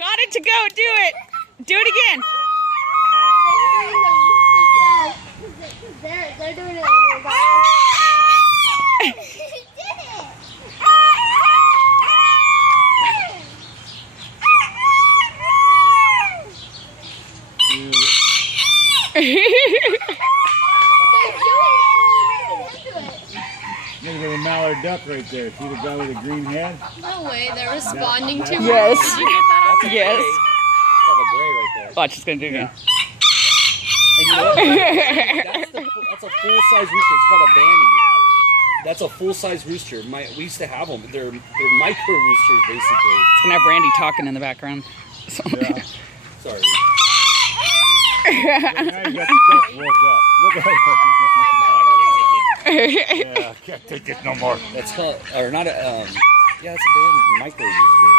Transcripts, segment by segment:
Got it to go. Do it. Do it again. They're doing it. He did it. Look at the mallard duck right there. See the guy with the green head? No way, they're responding to Yes. Did you get that off? Yes. It's called a gray right there. Watch, it's gonna do it again. And you know what? That's a full-size rooster. It's called a banny. That's a full-size rooster. We used to have them. They're micro roosters, basically. It's gonna have Randy talking in the background. So. Yeah. Sorry. Now you got the duck woke up. Look at Yeah, I can't take it no more. That's called, or not a, yeah, it's a banny, micro rooster.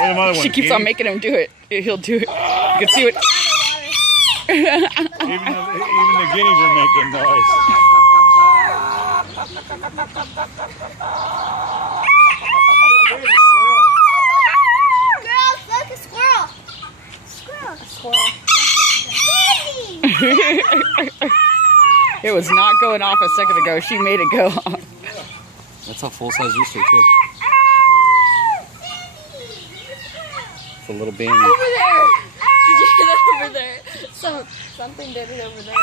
Where's the other one? She keeps on making him do it. He'll do it. You can see it. Even the guineas are making noise. Girls, look, a squirrel. Squirrel. It was not going off a second ago. She made it go off. That's a full-size rooster, too. It's a little banny. Over there! Did you get that over there? Something did it over there.